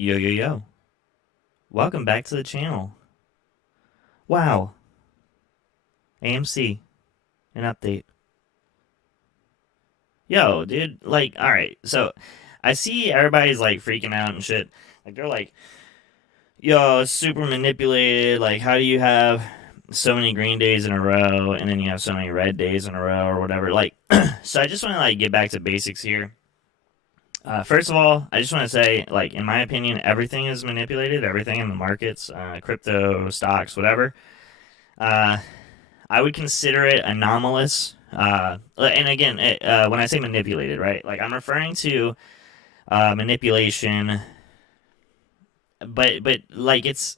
Yo, yo, yo. Welcome back to the channel. Wow. AMC. An update. Yo, dude. Like, alright. So, I see everybody's, like, freaking out and shit. Like, they're like, yo, it's super manipulated. Like, how do you have so many green days in a row and then you have so many red days in a row or whatever? Like, so I just want to, like, get back to basics here. First of all, I just want to say, like, in my opinion, everything is manipulated. Everything in the markets, crypto, stocks, whatever. Uh, I would consider it anomalous. And again, when I say manipulated, right? Like I'm referring to manipulation, but like it's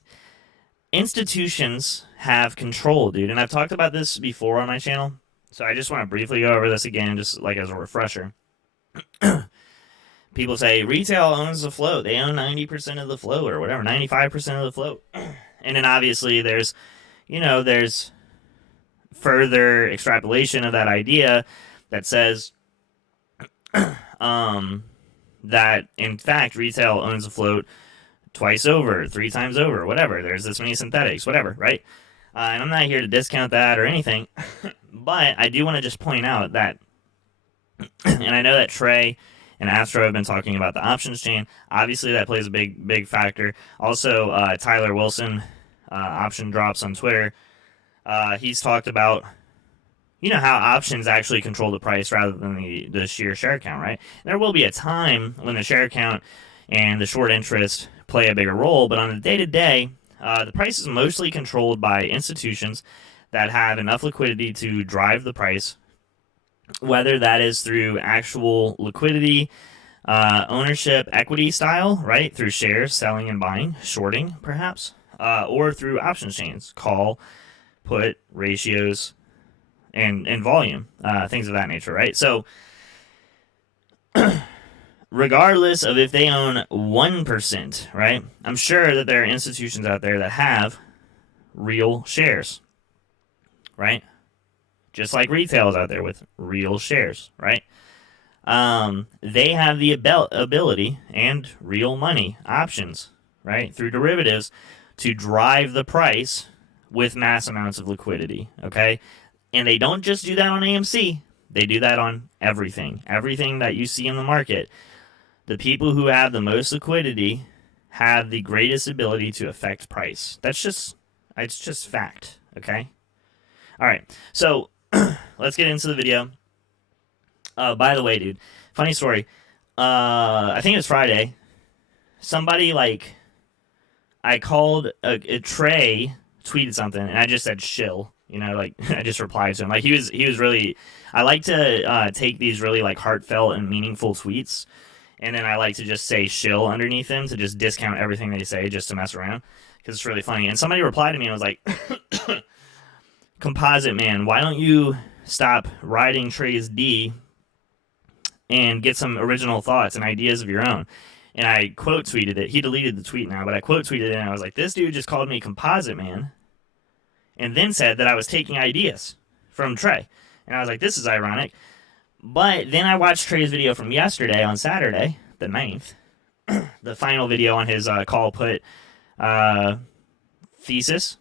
institutions have control, dude. And I've talked about this before on my channel, so I just want to briefly go over this again, just like as a refresher. People say retail owns the float; they own 90% of the float or whatever, 95% of the float, and then obviously there's further extrapolation of that idea that says um, that in fact retail owns a float twice over, three times over, whatever. There's this many synthetics, whatever, right? And I'm not here to discount that or anything, but I do want to just point out that, and I know that Trey and Astro have been talking about the options chain. Obviously, that plays a big factor. Also, Tyler Wilson, option drops on Twitter. He's talked about how options actually control the price rather than the sheer share count, right? There will be a time when the share count and the short interest play a bigger role, but on the day-to-day, the price is mostly controlled by institutions that have enough liquidity to drive the price, whether that is through actual liquidity, ownership, equity style, right, through shares, selling and buying, shorting perhaps, or through options chains, call, put, ratios, and volume, things of that nature, right? So, regardless of if they own 1%, right? I'm sure that there are institutions out there that have real shares, right? Just like retail's out there with real shares, right? They have the ability and real money options, right, through derivatives to drive the price with mass amounts of liquidity, okay? And they don't just do that on AMC. They do that on everything. Everything that you see in the market. The people who have the most liquidity have the greatest ability to affect price. It's just fact, okay? All right. So, let's get into the video. By the way, dude, funny story. I think it was Friday. Somebody I called a Trey tweeted something and I just said shill. Like I just replied to him. Like he was really. I like to take these really like heartfelt and meaningful tweets, and then I like to just say shill underneath them to just discount everything they say just to mess around because it's really funny. And somebody replied to me and was like, "Composite man, why don't you stop riding Trey's D and get some original thoughts and ideas of your own?" And I quote tweeted it. He deleted the tweet now, but I quote tweeted it and I was like, "This dude just called me composite man." And then said that I was taking ideas from Trey. And I was like, this is ironic. But then I watched Trey's video from yesterday on Saturday, the 9th, the final video on his call put thesis.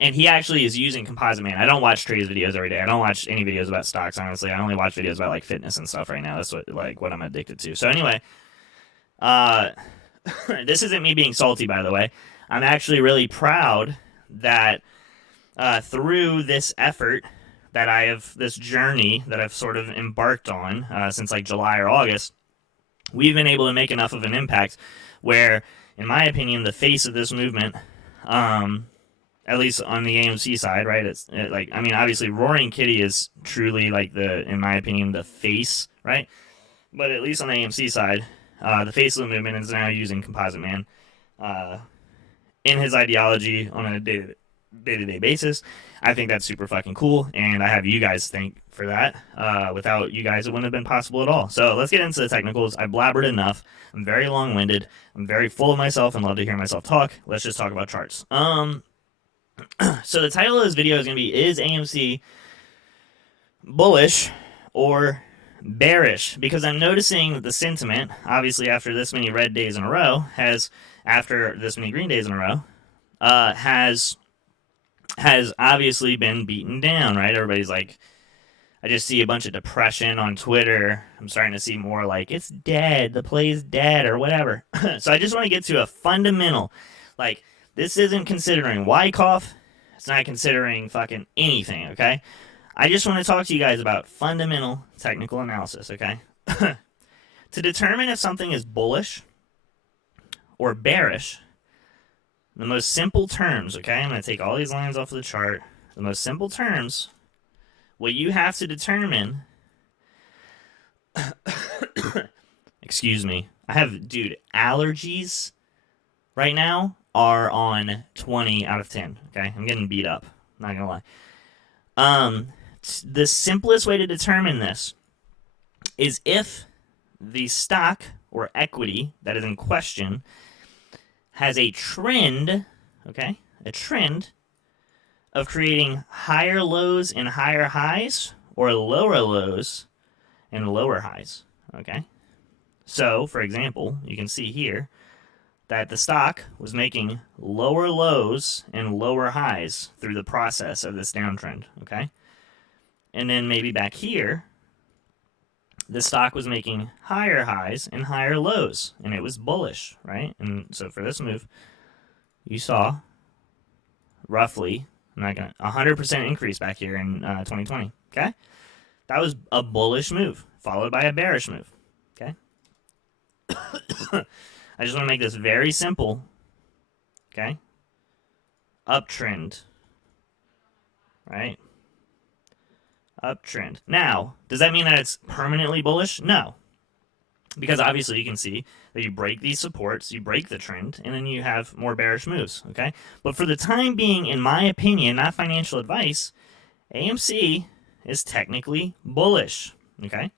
And he actually is using Composite Man. I don't watch Trey's videos every day. I don't watch any videos about stocks, honestly. I only watch videos about like fitness and stuff right now. That's what I'm addicted to. So anyway, this isn't me being salty, by the way. I'm actually really proud that through this effort that this journey that I've sort of embarked on since like July or August, we've been able to make enough of an impact where, in my opinion, the face of this movement, at least on the AMC side, right? Obviously Roaring Kitty is truly like in my opinion, the face, right? But at least on the AMC side, the face of the movement is now using Composite Man in his ideology on a day-to-day basis. I think that's super fucking cool, and I have you guys thank for that. Without you guys, it wouldn't have been possible at all. So let's get into the technicals. I blabbered enough. I'm very long-winded. I'm very full of myself and love to hear myself talk. Let's just talk about charts. So the title of this video is going to be, is AMC bullish or bearish, because I'm noticing that the sentiment, obviously after this many red days in a row, after this many green days in a row, has obviously been beaten down, right? Everybody's like, I just see a bunch of depression on Twitter. I'm starting to see more like, it's dead, the play's dead, or whatever. So I just want to get to a fundamental, like, this isn't considering Wyckoff. It's not considering fucking anything, okay? I just want to talk to you guys about fundamental technical analysis, okay? To determine if something is bullish or bearish, the most simple terms, okay? I'm going to take all these lines off of the chart. The most simple terms, what you have to determine... Excuse me. I have, dude, allergies right now are on 20 out of 10, okay? I'm getting beat up, not going to lie. The simplest way to determine this is if the stock or equity that is in question has a trend, okay, a trend of creating higher lows and higher highs, or lower lows and lower highs, okay? So, for example, you can see here that the stock was making lower lows and lower highs through the process of this downtrend, okay? And then maybe back here, the stock was making higher highs and higher lows, and it was bullish, right? And so for this move, you saw roughly, I'm not gonna, 100% increase back here in 2020, okay? That was a bullish move, followed by a bearish move, okay? I just want to make this very simple, okay? Uptrend, right? Uptrend. Now, does that mean that it's permanently bullish? No. Because obviously you can see that you break these supports, you break the trend, and then you have more bearish moves, okay? But for the time being, in my opinion, not financial advice, AMC is technically bullish, okay?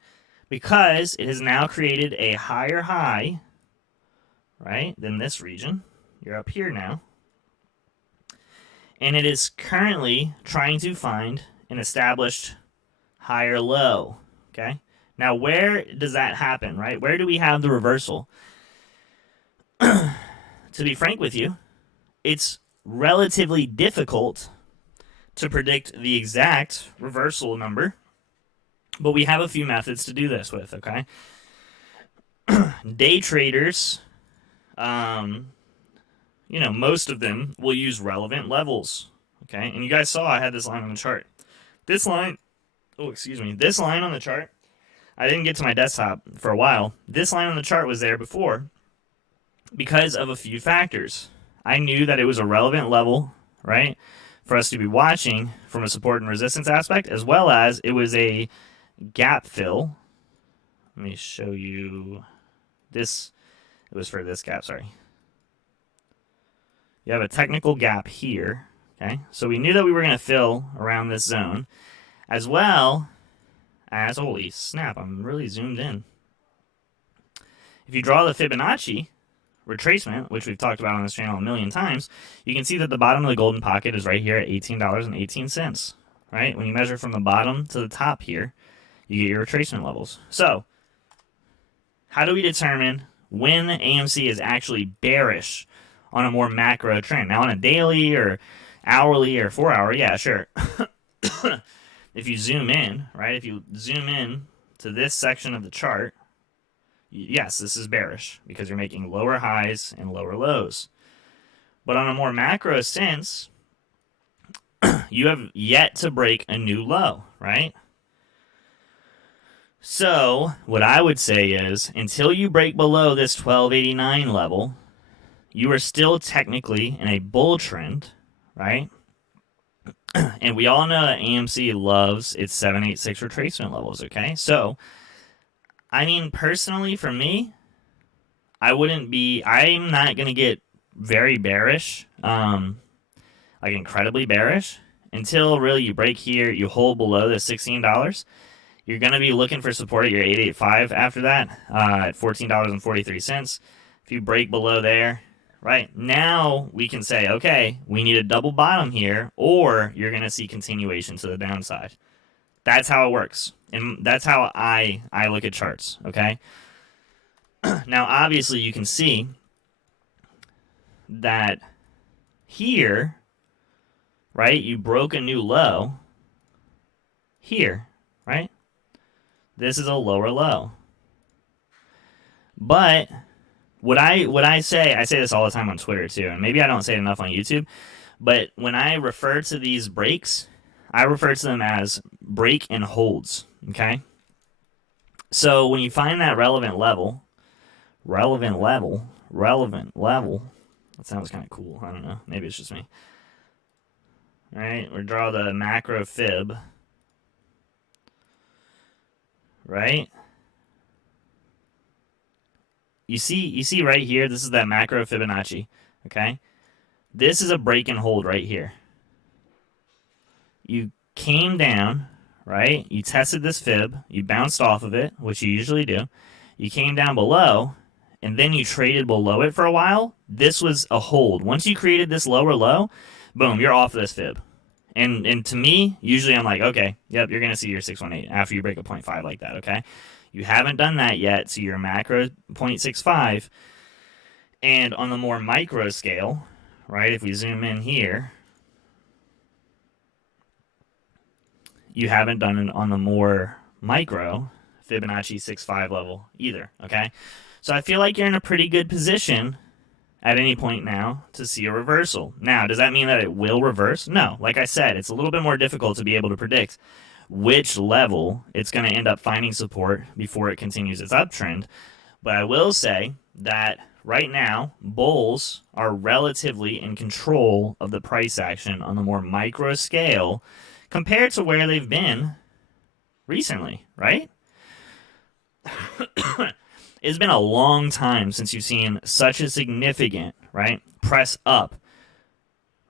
Because it has now created a higher high, right, than this region. You're up here now. And it is currently trying to find an established higher low, okay? Now, where does that happen, right? Where do we have the reversal? To be frank with you, it's relatively difficult to predict the exact reversal number, but we have a few methods to do this with, okay? Day traders, most of them will use relevant levels, okay? And you guys saw I had this line on the chart. This line on the chart, I didn't get to my desktop for a while. This line on the chart was there before because of a few factors. I knew that it was a relevant level, right, for us to be watching from a support and resistance aspect, as well as it was a gap fill. Let me show you this. It was for this gap, sorry. You have a technical gap here, okay? So we knew that we were going to fill around this zone, as well as, holy snap, I'm really zoomed in. If you draw the Fibonacci retracement, which we've talked about on this channel a million times, you can see that the bottom of the golden pocket is right here at $18.18, right? When you measure from the bottom to the top here, you get your retracement levels. So, how do we determine when AMC is actually bearish on a more macro trend? Now, on a daily or hourly or 4 hour, yeah, sure. If you zoom in, right, if you zoom in to this section of the chart, yes, this is bearish because you're making lower highs and lower lows. But on a more macro sense, you have yet to break a new low, right? So what I would say is, until you break below this 1289 level, you are still technically in a bull trend, right? And we all know that AMC loves its 786 retracement levels, okay? So, I mean, personally, for me, I'm not going to get very bearish, like incredibly bearish, until really you break here, you hold below the $16. You're going to be looking for support at your 885 after that, at $14.43. If you break below there, right, now we can say, okay, we need a double bottom here, or you're going to see continuation to the downside. That's how it works. And that's how I look at charts, okay? Now, obviously, you can see that here, right, you broke a new low here, right? This is a lower low. But what I say this all the time on Twitter too, and maybe I don't say it enough on YouTube, but when I refer to these breaks, I refer to them as break and holds, okay? So when you find that relevant level, that sounds kind of cool. I don't know. Maybe it's just me. All right, we draw the macro fib, right? You see right here, this is that macro Fibonacci, okay? This is a break and hold right here. You came down, right? You tested this fib, you bounced off of it, which you usually do. You came down below, and then you traded below it for a while. This was a hold. Once you created this lower low, boom, you're off this fib. And to me, usually I'm like, okay, yep, you're going to see your 618 after you break a 0.5 like that, okay? You haven't done that yet, so your macro 0.65. And on the more micro scale, right, if we zoom in here, you haven't done it on the more micro Fibonacci 6.5 level either, okay? So I feel like you're in a pretty good position at any point now to see a reversal. Now, does that mean that it will reverse? No. Like I said, it's a little bit more difficult to be able to predict which level it's going to end up finding support before it continues its uptrend. But I will say that right now, bulls are relatively in control of the price action on the more micro scale compared to where they've been recently, right? It's been a long time since you've seen such a significant, right, press up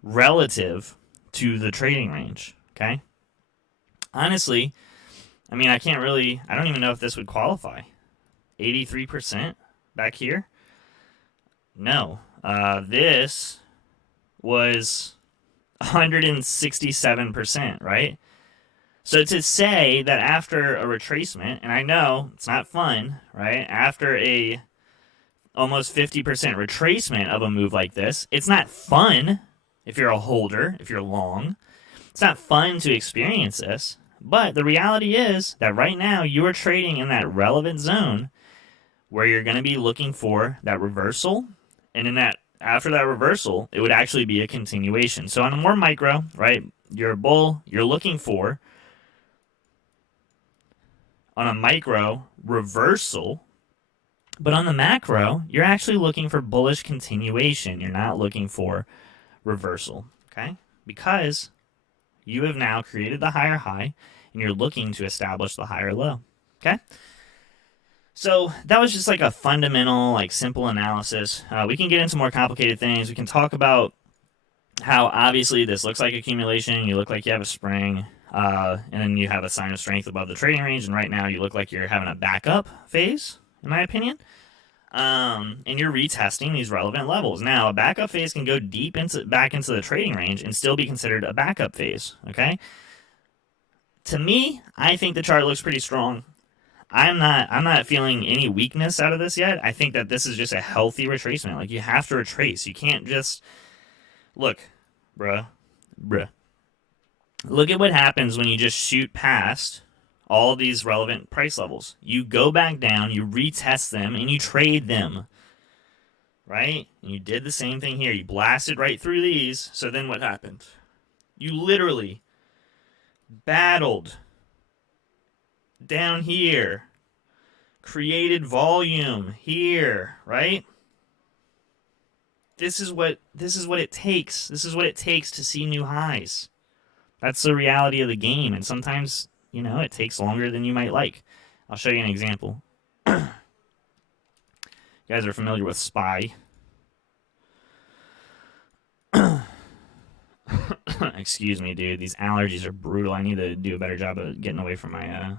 relative to the trading range, okay? Honestly, I mean, I don't even know if this would qualify. 83% back here? No. This was 167%, right? So to say that after a retracement, and I know it's not fun, right? After a almost 50% retracement of a move like this, it's not fun if you're a holder, if you're long. It's not fun to experience this. But the reality is that right now you are trading in that relevant zone where you're going to be looking for that reversal. And in that, after that reversal, it would actually be a continuation. So on a more micro, right, you're a bull, you're looking for on a micro reversal, but on the macro, you're actually looking for bullish continuation. You're not looking for reversal, okay? Because you have now created the higher high, and you're looking to establish the higher low, okay? So that was just like a fundamental, like simple analysis. We can get into more complicated things. We can talk about how obviously this looks like accumulation. You look like you have a spring. And then you have a sign of strength above the trading range, and right now you look like you're having a backup phase, in my opinion. And you're retesting these relevant levels. Now, a backup phase can go deep back into the trading range and still be considered a backup phase, okay? To me, I think the chart looks pretty strong. I'm not feeling any weakness out of this yet. I think that this is just a healthy retracement. Like, you have to retrace. You can't just look, bruh. Look at what happens when you just shoot past all these relevant price levels. You go back down, you retest them, and you trade them. Right? And you did the same thing here. You blasted right through these. So then what happened? You literally battled down here. Created volume here, right? This is what it takes. This is what it takes to see new highs. That's the reality of the game, and sometimes, you know, it takes longer than you might like. I'll show you an example. You guys are familiar with SPY. Excuse me, dude. These allergies are brutal. I need to do a better job of getting away from my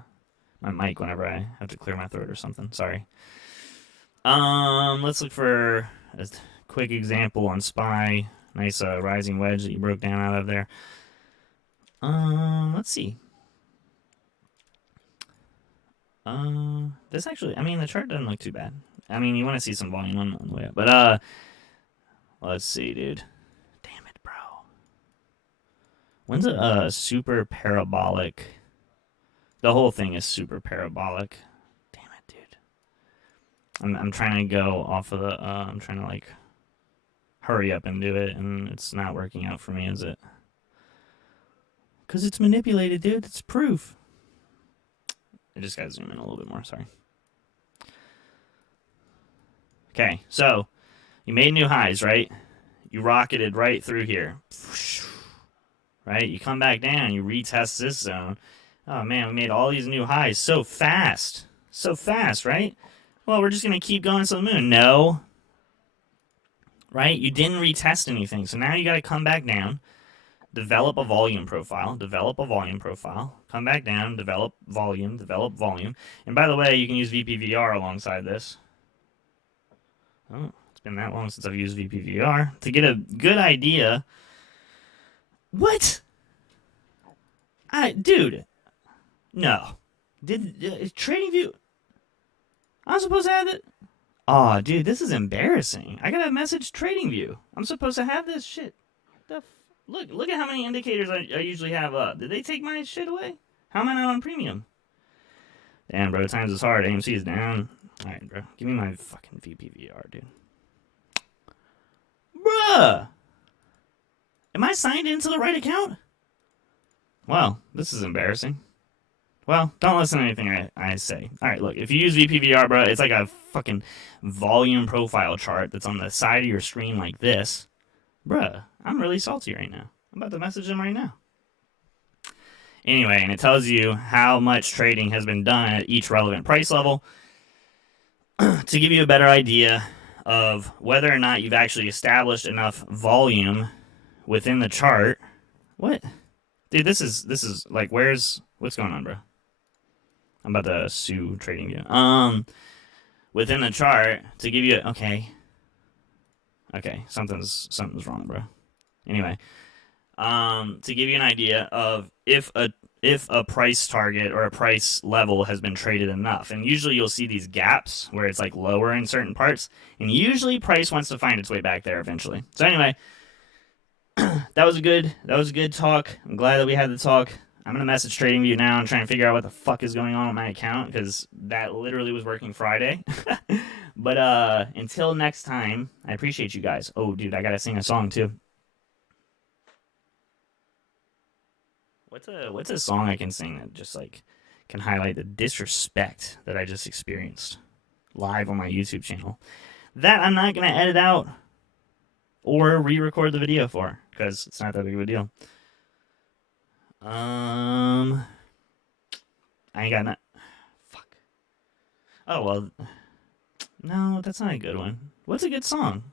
my mic whenever I have to clear my throat or something. Sorry. Let's look for a quick example on SPY. Nice rising wedge that you broke down out of there. Let's see. This actually, I mean, the chart doesn't look too bad. I mean, you want to see some volume on the way up, but let's see, dude. Damn it, bro. When's a super parabolic? The whole thing is super parabolic. Damn it, dude. I'm trying to go off of the. I'm trying to like hurry up and do it, and it's not working out for me, is it? Because it's manipulated, dude. It's proof. I just gotta zoom in a little bit more. Sorry. Okay, so you made new highs, right? You rocketed right through here. Right? You come back down, you retest this zone. Oh man, we made all these new highs so fast. So fast, right? Well, we're just going to keep going to the moon. No. Right? You didn't retest anything. So now you got to come back down, develop a volume profile, come back down, develop volume. And by the way, you can use VPVR alongside this. Oh, it's been that long since I've used VPVR to get a good idea. What? Dude. No. Did TradingView? I'm supposed to have it. Oh, dude, this is embarrassing. I gotta message TradingView. I'm supposed to have this shit. Look at how many indicators I usually have up. Did they take my shit away? How am I not on premium? Damn, bro, times is hard. AMC is down. All right, bro, give me my fucking VPVR, dude. Bruh, am I signed into the right account? Well, this is embarrassing. Well, don't listen to anything I say. All right, look, if you use VPVR, bro, it's like a fucking volume profile chart that's on the side of your screen like this. Bruh, I'm really salty right now. I'm about to message them right now. Anyway, and it tells you how much trading has been done at each relevant price level to give you a better idea of whether or not you've actually established enough volume within the chart. What? Dude, this is like, what's going on, bro? I'm about to sue TradingView. Within the chart to give you okay, something's wrong, bro. Anyway, to give you an idea of if a price target or a price level has been traded enough, and usually you'll see these gaps where it's like lower in certain parts, and usually price wants to find its way back there eventually. So anyway, that was a good talk. I'm glad that we had the talk. I'm gonna message TradingView now and try and figure out what the fuck is going on with my account because that literally was working Friday. But until next time, I appreciate you guys. Oh, dude, I gotta sing a song too. What's a song I can sing that just like can highlight the disrespect that I just experienced live on my YouTube channel? That I'm not gonna edit out or re-record the video for because it's not that big of a deal. I ain't got that. Fuck. Oh well. No, that's not a good one. What's a good song?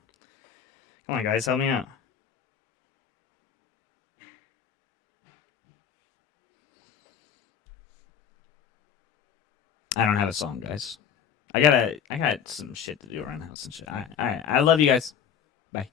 Come on, guys, help me out. I don't have a song, guys. I got some shit to do around the house and shit. All right. I love you guys. Bye.